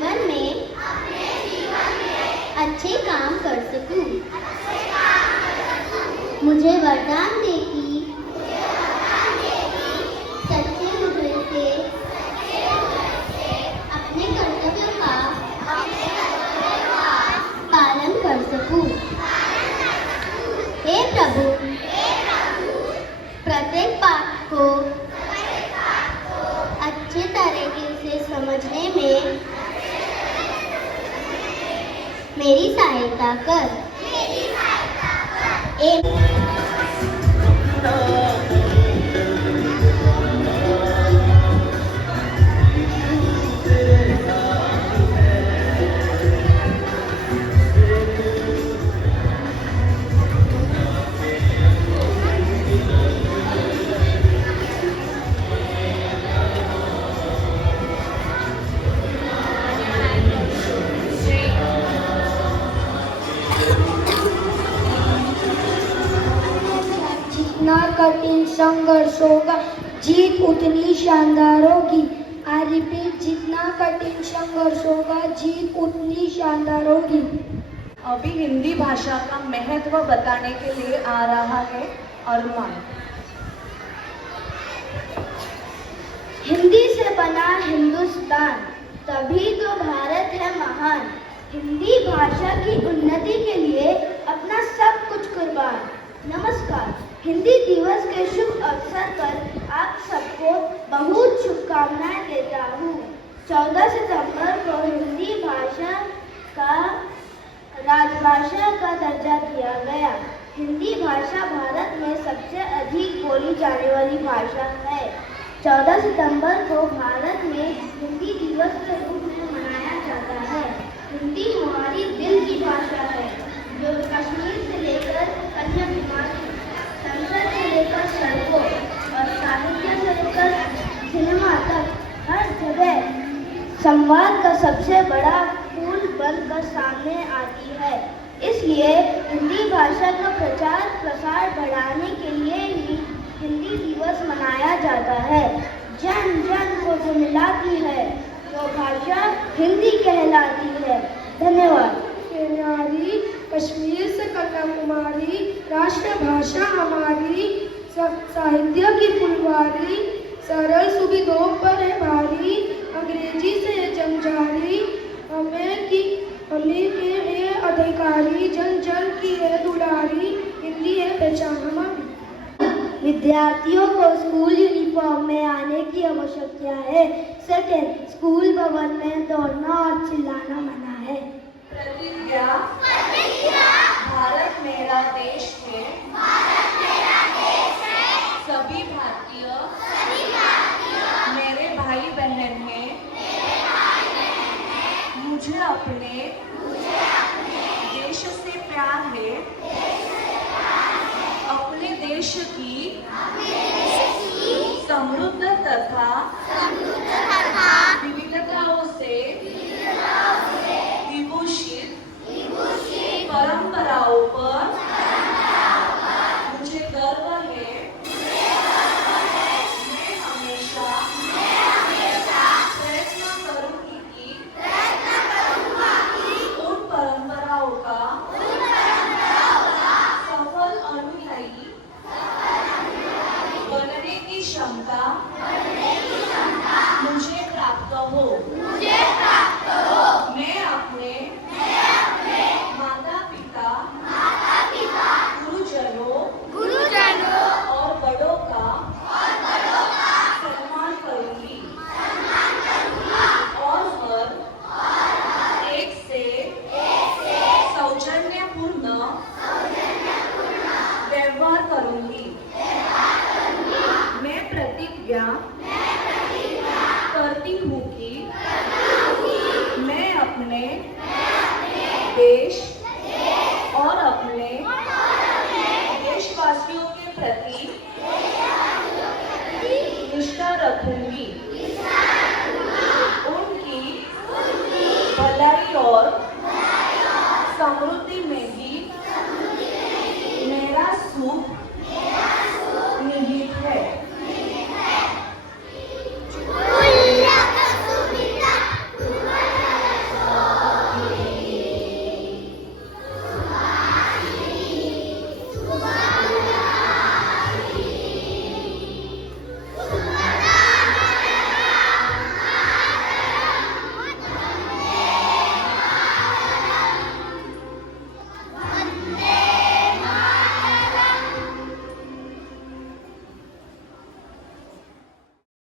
जीवन में अच्छे काम कर सकूं। मुझे वरदान दे कि सच्चे हृदय से अपने कर्तव्यों का पालन कर सकूं। हे प्रभु, प्रत्येक पाठ को अच्छे तरीके से समझने में मेरी सहायता कर। जितना कठिन संघर्ष होगा, जीत उतनी शानदार होगी। आई रिपीट, जितना कठिन संघर्ष होगा, जीत उतनी शानदार होगी। अभी हिंदी भाषा का महत्व बताने के लिए आ रहा है अरमान। हिंदी से बना हिंदुस्तान, तभी तो भारत है महान। हिंदी भाषा की उन्नति के लिए अपना सब कुछ कुर्बान। नमस्कार, हिंदी दिवस के शुभ अवसर पर आप सबको बहुत शुभकामनाएं देता हूँ। 14 सितंबर को हिंदी भाषा का राजभाषा का दर्जा दिया गया। हिंदी भाषा भारत में सबसे अधिक बोली जाने वाली भाषा है। 14 सितंबर को भारत में हिंदी दिवस के रूप में मनाया जाता है। हिंदी हमारी दिल की भाषा है, जो कश्मीर से लेकर कन्याकुमारी, संसद से लेकर सड़कों और साहित्य से लेकर सिनेमा तक हर जगह संवाद का सबसे बड़ा पुल बनकर सामने आती है। इसलिए हिंदी भाषा का प्रचार प्रसार बढ़ाने के लिए ही हिंदी दिवस मनाया जाता है। जन जन को जो मिलाती है, वो भाषा हिंदी कहलाती है। धन्यवाद। नारी कश्मीर से कन्याकुमारी, राष्ट्रभाषा हमारी, साहित्य की फुलवारी, सरल सुविधाओं पर है भारी, अंग्रेजी से जंजारी, हमें के है अधिकारी, जन जन की है दुलारी, हिंदी है पहचान हमारी। विद्यार्थियों को स्कूल यूनिफॉर्म में आने की आवश्यकता है। सेकेंड, स्कूल भवन में दौड़ना और चिल्लाना मना है। प्रतिज्ञा, भारत मेरा देश है, सभी भारतीय मेरे भाई बहन हैं, मुझे अपने देश से प्यार है, अपने देश की समृद्ध तथा विविधताओं से विभूषित परंपराओं पर मुझे गर्व है। मैं हमेशा प्रयत्न करूंगी कि उन परंपराओं का सफल अनुयायी बनने की क्षमता मुझे प्राप्त हो। मैं अपने माता पिता, गुरुजनों और बड़ों का सम्मान करूंगी और हर एक से सौजन्यपूर्ण व्यवहार करूंगी। मैं प्रतिज्ञा करती हूँ कि मैं अपने देश और अपने देशवासियों के प्रति निष्ठा रखूंगी। उनकी भलाई और समृद्धि में